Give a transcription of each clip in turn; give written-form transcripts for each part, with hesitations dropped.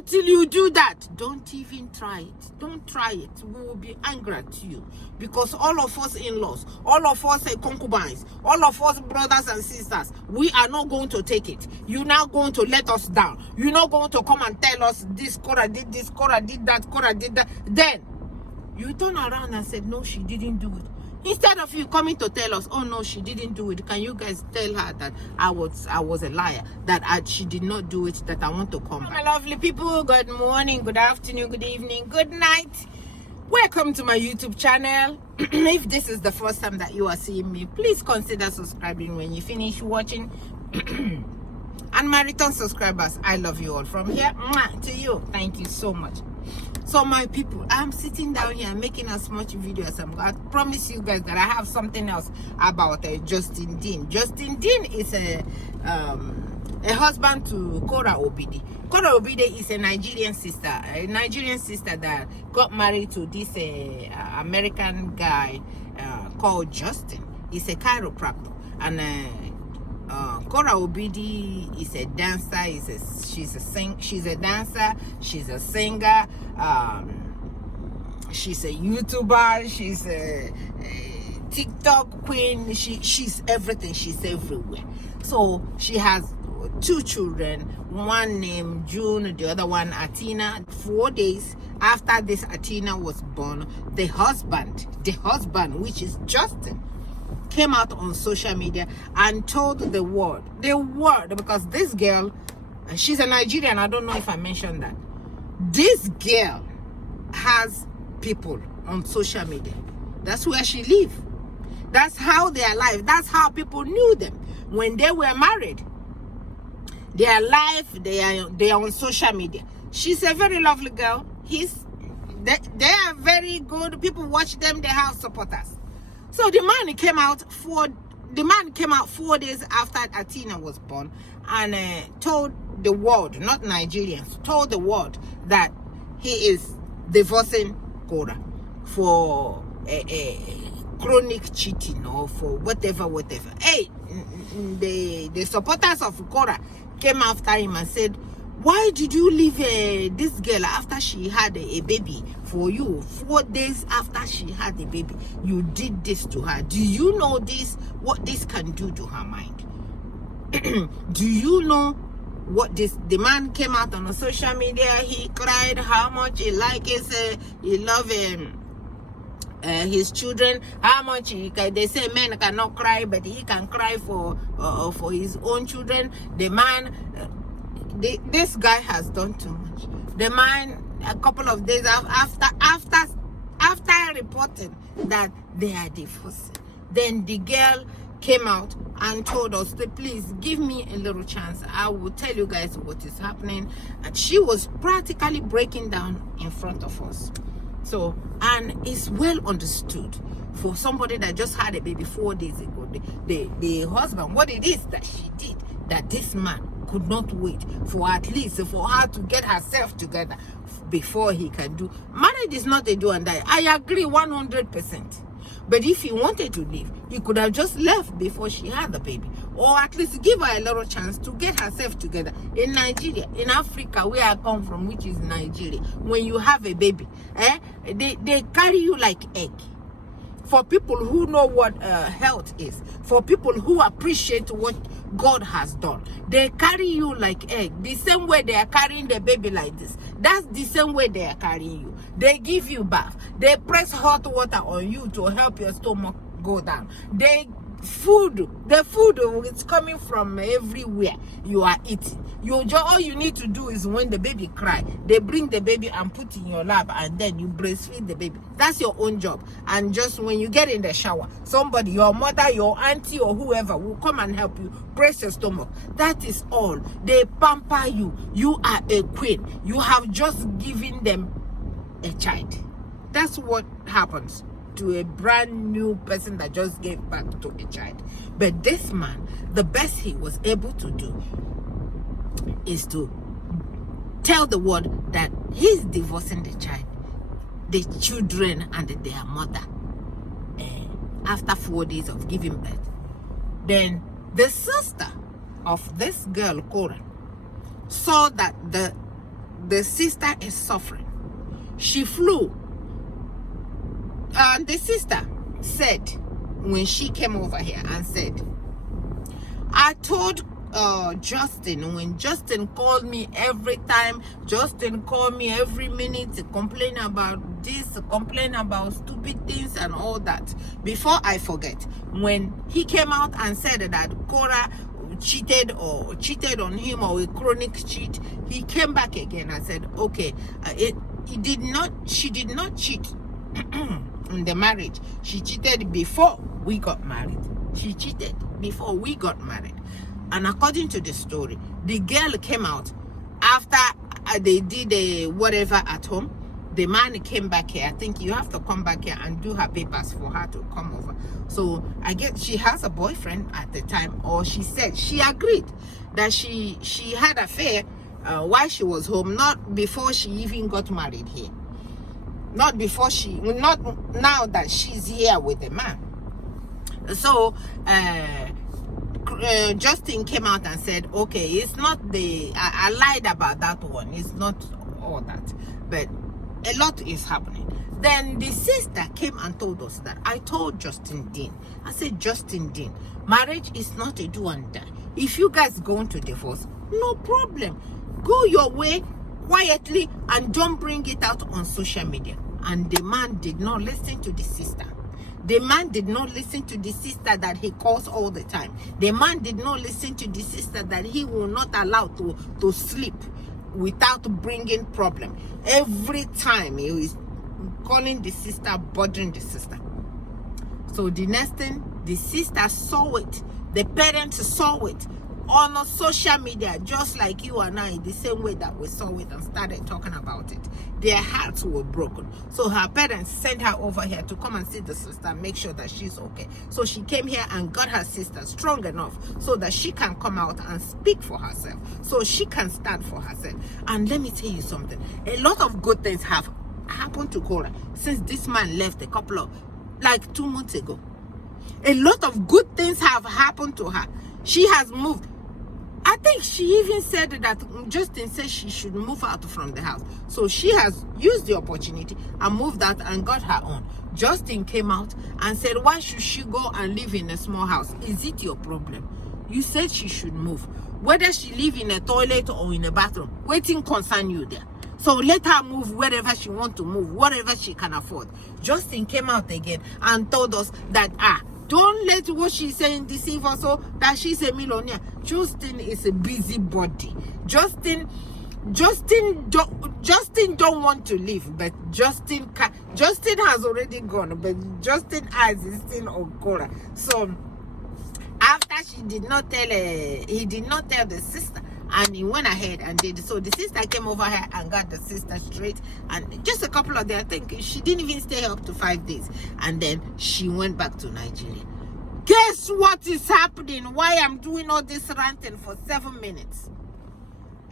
until you do that, don't even try it. Don't try it. We will be angry at you, because all of us in-laws, all of us concubines, all of us brothers and sisters, we are not going to take it. You're not going to let us down. You're not going to come and tell us this Cora did this, Cora did that, Cora did that. Then you turn around and said, no, she didn't do it. Instead of you coming to tell us, oh no, she didn't do it, can you guys tell her that I was a liar, that she did not do it, that I want to come back? My lovely people, good morning, good afternoon, good evening, good night. Welcome to my YouTube channel. If this is the first time that you are seeing me, please consider subscribing when you finish watching. And my return subscribers, I love you all. From here to you, thank you so much. So my people, I'm sitting down here making as much video as I'm going. I promise you guys that I have something else about Justin Dean. Justin Dean is a husband to Cora Obidi. Cora Obidi is a Nigerian sister that got married to this American guy called Justin. He's a chiropractor, and Cora Obidi is a dancer. She's a dancer. She's a singer. She's a YouTuber. She's a TikTok queen. She's everything. She's everywhere. So she has 2 children. One named June, the other one Atina. 4 days after this Atina was born, the husband, which is Justin, came out on social media and told the world, because this girl, she's a Nigerian. I don't know if I mentioned that. This girl has people on social media. That's where she lives. That's how they are alive. That's how people knew them when they were married. They are alive. They are on social media. She's a very lovely girl. They are very good. People watch them. They have supporters. So the man came out 4 days after Atina was born and told the world, not Nigerians, told the world that he is divorcing Cora for chronic cheating or for whatever. Hey, the supporters of Cora came after him and said, why did you leave this girl after she had a baby for you? 4 days after she had the baby, you did this to her. Do you know this? What this can do to her mind? Do you know what this? The man came out on social media. He cried how much he love his children. How much they say men cannot cry, but he can cry for his own children. The man. This guy has done too much. The man, a couple of days after reporting that they are divorcing, then the girl came out and told us, please give me a little chance. I will tell you guys what is happening. And she was practically breaking down in front of us. So, and it's well understood for somebody that just had a baby 4 days ago. The husband, what it is that she did, that this man could not wait for at least for her to get herself together before he can do. Marriage is not a do and die. I agree 100%. But if he wanted to leave, he could have just left before she had the baby, or at least give her a little chance to get herself together. In Nigeria, in Africa, where I come from, which is Nigeria, when you have a baby, they carry you like egg. For people who know what health is, for people who appreciate what God has done, they carry you like egg. The same way they are carrying the baby like this, that's the same way they are carrying you. They give you bath. They press hot water on you to help your stomach go down. The food is coming from everywhere you are eating. All you need to do is when the baby cry, they bring the baby and put in your lap, and then you breastfeed the baby. That's your own job. And just when you get in the shower, somebody, your mother, your auntie, or whoever will come and help you press your stomach. That is all. They pamper you. You are a queen. You have just given them a child. That's what happens to a brand new person that just gave birth to a child. But this man, the best he was able to do is to tell the world that he's divorcing the child, the children, and their mother after 4 days of giving birth. Then the sister of this girl, Cora, saw that the sister is suffering. She flew. And the sister said, when she came over here and said, I told Justin, when Justin called me every time, Justin called me every minute to complain about this, complain about stupid things and all that. Before I forget, when he came out and said that Korah cheated on him, or a chronic cheat, he came back again and said, okay, she did not cheat in the marriage. She cheated before we got married. She cheated before we got married. And according to the story, the girl came out after they did whatever at home. The man came back here. I think you have to come back here and do her papers for her to come over. So I guess she has a boyfriend at the time, or she said she agreed that she had an affair while she was home, not before she even got married here. Not now that she's here with the man. So Justin came out and said, okay, it's not I lied about that one. It's not all that. But a lot is happening. Then the sister came and told us that I told Justin Dean. I said, Justin Dean, marriage is not a do and die. If you guys going to divorce, no problem. Go your way quietly and don't bring it out on social media. And the man did not listen to the sister. The man did not listen to the sister that he calls all the time. The man did not listen to the sister that he will not allow to sleep without bringing problem. Every time he is calling the sister, bothering the sister. So the next thing, the sister saw it. The parents saw it on social media, just like you and I, the same way that we saw it and started talking about it. Their hearts were broken. So her parents sent her over here to come and see the sister, make sure that she's okay. So she came here and got her sister strong enough so that she can come out and speak for herself, so she can stand for herself. And let me tell you something, a lot of good things have happened to Korah since this man left like 2 months ago. A lot of good things have happened to her. She has moved. I think she even said that Justin said she should move out from the house. So she has used the opportunity and moved out and got her own. Justin came out and said, why should she go and live in a small house? Is it your problem? You said she should move. Whether she live in a toilet or in a bathroom, waiting concern you there. So let her move wherever she wants to move, whatever she can afford. Justin came out again and told us that, don't let what she's saying deceive us, so that she's a millionaire. Justin is a busybody. Justin don't want to leave, but Justin has already gone, but Justin eyes is still on Korah. So after he did not tell the sister, and he went ahead and did. So the sister came over here and got the sister straight, and just a couple of days, I think she didn't even stay up to 5 days, and then she went back to Nigeria. Guess what is happening? Why I'm doing all this ranting for 7 minutes?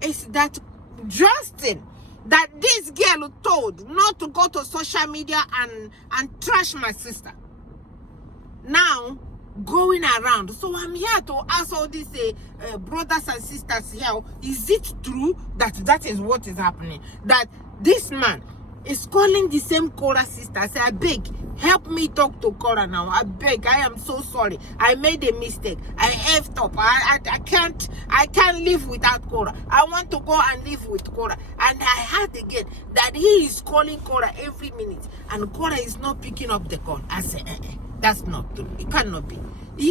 It's that Justin, that this girl told not to go to social media and trash my sister, now going around. So I'm here to ask all these brothers and sisters here, is it true that is what is happening? That this man is calling the same Korah sister, say, I beg, help me talk to Korah now. I beg, I am so sorry. I made a mistake. I effed up. I can't live without Korah. I want to go and live with Korah. And I heard again that he is calling Korah every minute, and Korah is not picking up the call. I say, that's not true. It cannot be.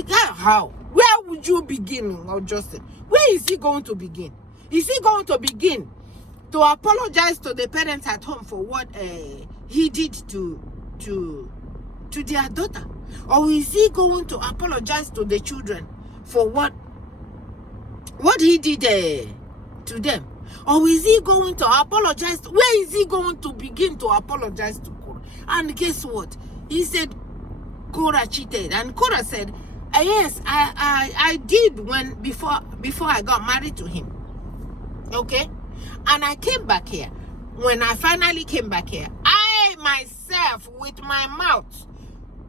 How? Where would you begin, Justin? Where is he going to begin? Is he going to begin to apologize to the parents at home for what he did to their daughter? Or is he going to apologize to the children for what he did to them? Or is he going to apologize? Where is he going to begin to apologize to Korah? And guess what? He said Korah cheated, and Korah said, yes, I did before I got married to him. Okay? And I came back here. When I finally came back here, I myself with my mouth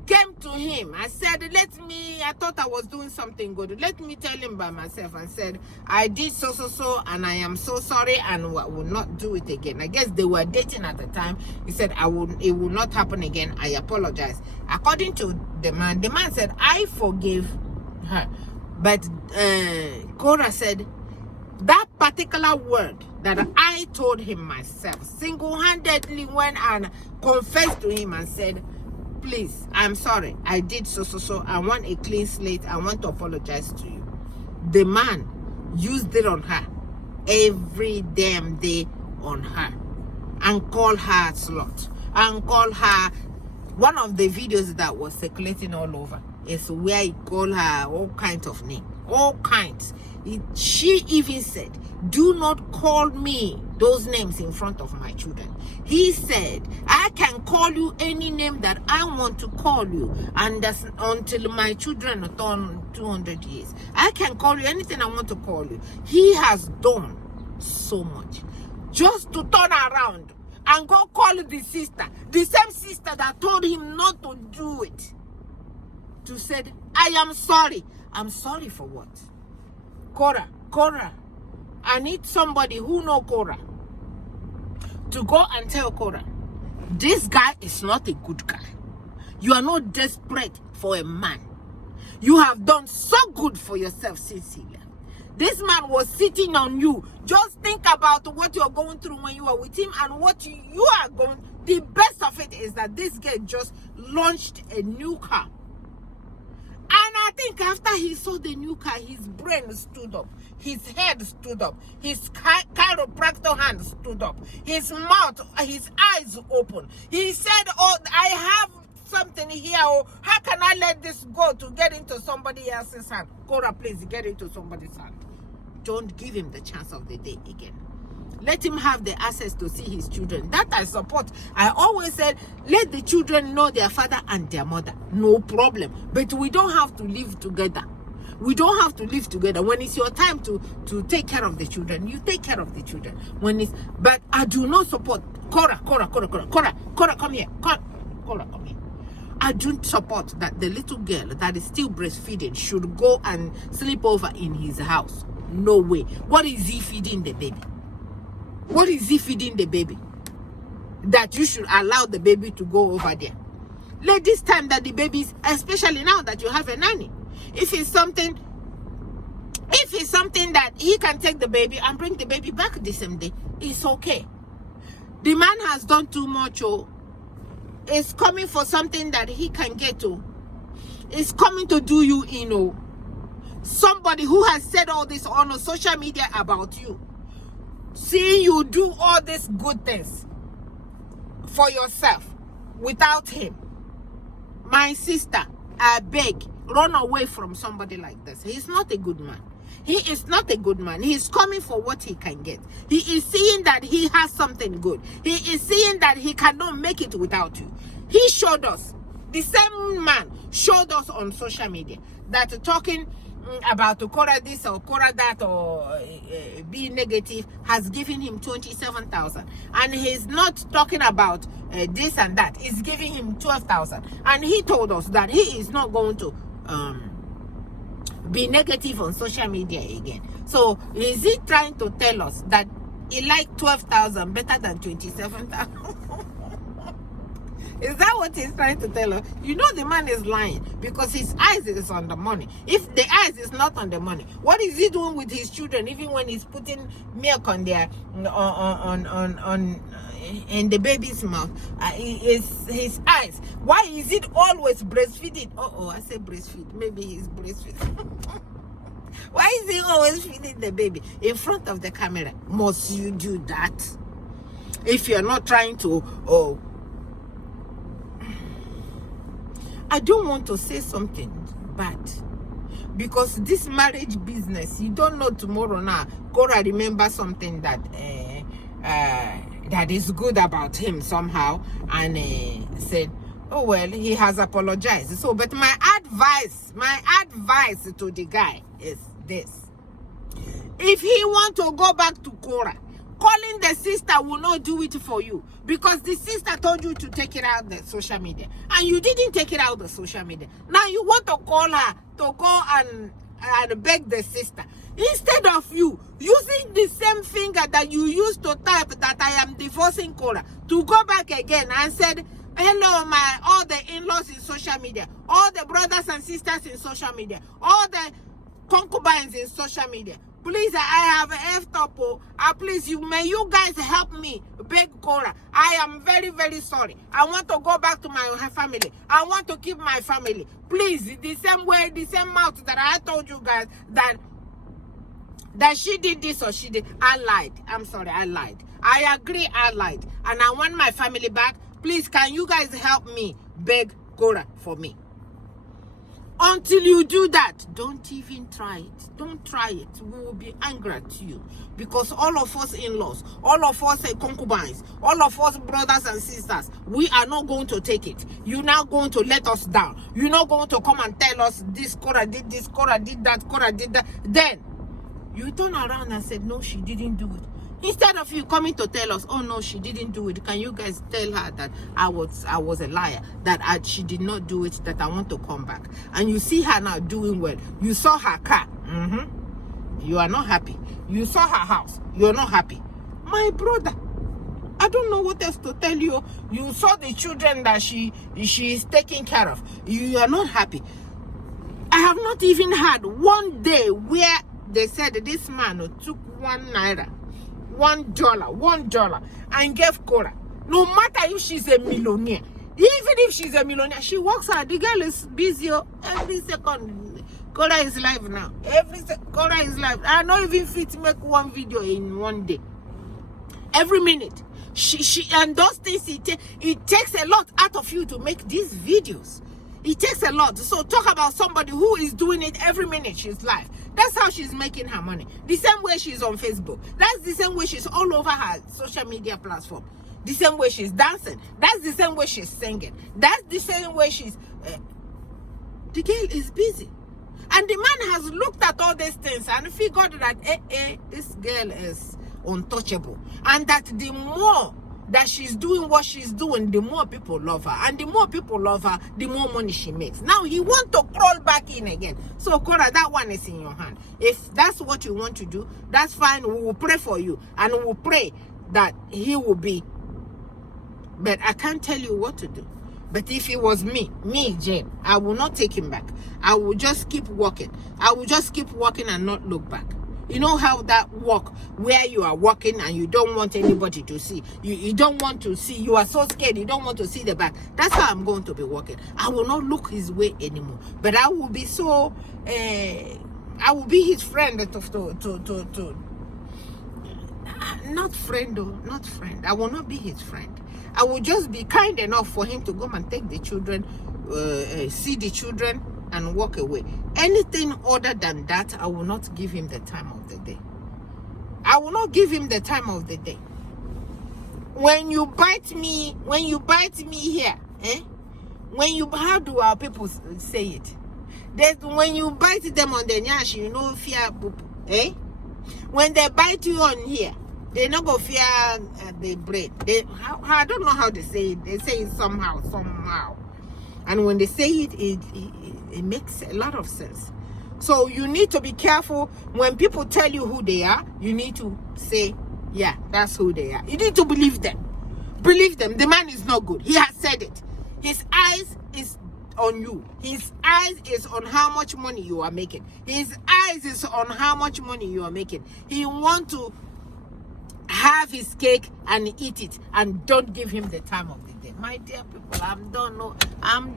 came to him. I said, I thought I was doing something good. Let me tell him by myself. And said, I did so, and I am so sorry, and I will not do it again. I guess they were dating at the time. He said, it will not happen again. I apologize. According to the man said, I forgive her. But Korah said, that particular word that I told him myself, single-handedly went and confessed to him and said, please, I'm sorry, I did so. I want a clean slate. I want to apologize to you. The man used it on her every damn day on her and called her a slut and called her. One of the videos that was circulating all over is where he called her all kinds of names, all kinds. She even said, do not call me those names in front of my children. He said, I can call you any name that I want to call you, and that's until my children turn 200 years. I can call you anything I want to call you. He has done so much just to turn around and go call the sister, the same sister that told him not to do it, to said, I am sorry. I'm sorry for what? Korah, I need somebody who know Korah to go and tell Korah, this guy is not a good guy. You are not desperate for a man. You have done so good for yourself, Cecilia. This man was sitting on you. Just think about what you're going through when you are with him and what you are going. The best of it is that this guy just launched a new car. And I think after he saw the new car, his brain stood up. His head stood up. His chiropractor hand stood up. His mouth, his eyes open. He said, oh, I have something here. Oh, how can I let this go to get into somebody else's hand? Korah, please get into somebody's hand. Don't give him the chance of the day again. Let him have the access to see his children. That I support. I always said, let the children know their father and their mother. No problem. But we don't have to live together. We don't have to live together. When it's your time to take care of the children, you take care of the children. But I do not support Korah, come here. Korah, come here. I don't support that the little girl that is still breastfeeding should go and sleep over in his house. No way. What is he feeding the baby? What is he feeding the baby? That you should allow the baby to go over there. Let this time that the babies, especially now that you have a nanny, if it's something that he can take the baby and bring the baby back the same day, it's okay. The man has done too much. It's coming for something that he can get to. It's coming to do you in. Somebody who has said all this on social media about you. Seeing you do all these good things for yourself without him. My sister, I beg, run away from somebody like this. He's not a good man. He is not a good man. He is coming for what he can get. He is seeing that he has something good. He is seeing that he cannot make it without you. He showed us, the same man showed us on social media that talking about Korah this or Korah that or being negative has given him 27,000, and he's not talking about this and that. He's giving him 12,000, and he told us that he is not going to be negative on social media again. So is he trying to tell us that he liked 12,000 better than 27,000? Is that what he's trying to tell us? You know the man is lying because his eyes is on the money. If the eyes is not on the money, what is he doing with his children? Even when he's putting milk on their in the baby's mouth, his eyes. Why is it always breastfeeding? I say breastfeed. Maybe he's breastfeeding. Why is he always feeding the baby in front of the camera? Must you do that? If you're not trying to I don't want to say something bad because this marriage business, you don't know tomorrow now. Korah remember something that that is good about him somehow and said, oh well, he has apologized. So, but my advice to the guy is this: if he want to go back to Korah, calling the sister will not do it for you, because the sister told you to take it out the social media and you didn't take it out the social media. Now you want to call her to go and beg the sister, instead of you using the same finger that you used to type that I am divorcing Cora, to go back again and said, hello, all the in-laws in social media, all the brothers and sisters in social media, all the concubines in social media. Please, I have effed up. Please, may you guys help me beg Cora. I am very, very sorry. I want to go back to my family. I want to keep my family. Please, the same way, the same mouth that I told you guys that she did this or she did. I lied. I'm sorry, I lied. I agree, I lied. And I want my family back. Please, can you guys help me beg Cora for me? Until you do that, don't even try it. Don't try it. We will be angry at you. Because all of us in-laws, all of us concubines, all of us brothers and sisters, we are not going to take it. You're not going to let us down. You're not going to come and tell us this Cora did this, Cora did that, Cora did that. Then, you turn around and said, no, she didn't do it. Instead of you coming to tell us, oh no, she didn't do it, can you guys tell her that I was a liar, that she did not do it, that I want to come back? And you see her now doing well. You saw her car. You are not happy. You saw her house. You're not happy. My brother, I don't know what else to tell you. You saw the children that she is taking care of. You are not happy. I have not even had one day where they said this man took $1, $1, and gave Cora. No matter if she's a millionaire, even if she's a millionaire, she works hard. The girl is busy every second. Cora is live now. Cora is live. I don't even fit to make one video in one day. Every minute. She and those things, it takes a lot out of you to make these videos. It takes a lot. So talk about somebody who is doing it every minute she's live. That's how she's making her money. The same way she's on Facebook. That's the same way she's all over her social media platform. The same way she's dancing. That's the same way she's singing. That's the same way she's... the girl is busy. And the man has looked at all these things and figured that, this girl is untouchable. And that the more that she's doing what she's doing, the more people love her. And the more people love her, the more money she makes. Now, he wants to crawl back in again. So, Cora, that one is in your hand. If that's what you want to do, that's fine. We will pray for you. And we will pray that he will be. But I can't tell you what to do. But if it was me, Jane, I will not take him back. I will just keep walking. I will just keep walking and not look back. You know how that walk, where you are walking and you don't want anybody to see. You don't want to see. You are so scared. You don't want to see the back. That's how I'm going to be walking. I will not look his way anymore. But I will be so... I will be his friend not friend though. Not friend. I will not be his friend. I will just be kind enough for him to come and take the children, see the children, and walk away. Anything other than that, I will not give him the time of the day. I will not give him the time of the day. When you bite me here, how do our people say it? That when you bite them on the nyash, you know, fear poop, When they bite you on here, they not go fear the brain. I don't know how they say it. They say it somehow. And when they say it, it makes a lot of sense. So you need to be careful. When people tell you who they are, you need to say, yeah, that's who they are. You need to believe them. Believe them. The man is not good. He has said it. His eyes is on you. His eyes is on how much money you are making. His eyes is on how much money you are making. He want to have his cake and eat it, and don't give him the time of the day. My dear people, I'm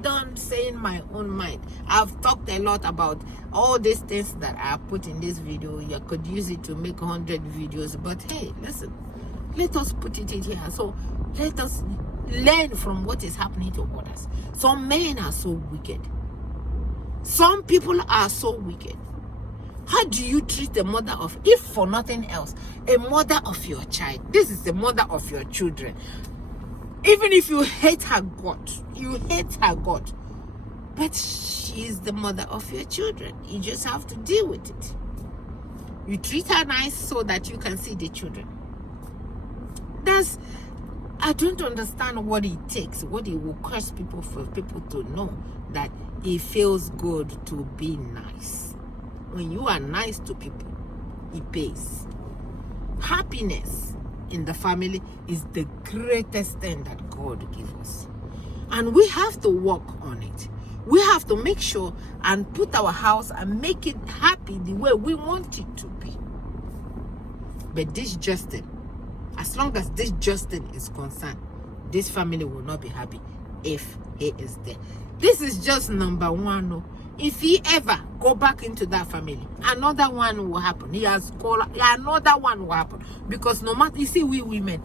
done saying my own mind. I've talked a lot about all these things that I put in this video. You could use it to make 100 videos, but hey, listen, let us put it in here. So let us learn from what is happening to others. Some men are so wicked. Some people are so wicked. How do you treat the mother of, if for nothing else, a mother of your child? This is the mother of your children. Even if you hate her God, but she is the mother of your children. You just have to deal with it. You treat her nice so that you can see the children. I don't understand what it takes, what it will cost people for people to know that it feels good to be nice. When you are nice to people, it pays. Happiness in the family is the greatest thing that God gives us. And we have to work on it. We have to make sure and put our house and make it happy the way we want it to be. But this Justin, as long as this Justin is concerned, this family will not be happy if he is there. This is just number one. No. If he ever go back into that family, another one will happen. He has called, another one will happen. Because no matter, you see, we women,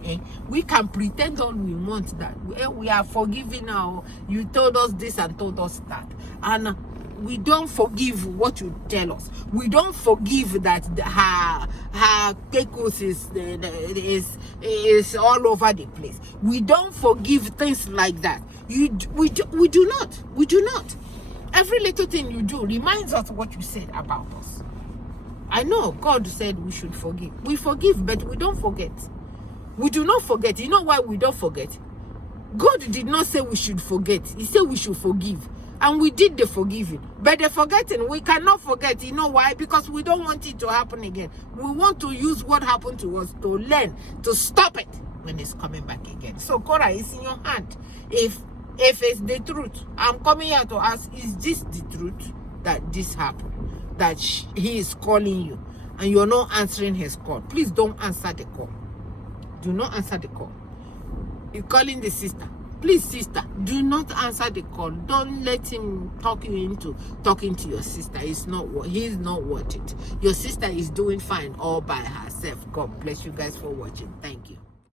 we can pretend all we want that we are forgiving now. You told us this and told us that, and we don't forgive what you tell us. We don't forgive that her pecos is all over the place. We don't forgive things like that. We do not. Every little thing you do reminds us what you said about us. I know God said we should forgive. We forgive, but we don't forget. We do not forget. You know why we don't forget? God did not say we should forget. He said we should forgive. And we did the forgiving. But the forgetting, we cannot forget. You know why? Because we don't want it to happen again. We want to use what happened to us to learn, to stop it when it's coming back again. So, Cora, it's in your hand. If it's the truth, I'm coming here to ask, is this the truth that this happened? That he is calling you and you're not answering his call? Please don't answer the call. Do not answer the call. You're calling the sister. Please, sister, do not answer the call. Don't let him talk you into talking to your sister. He's not worth it. Your sister is doing fine all by herself. God bless you guys for watching. Thank you.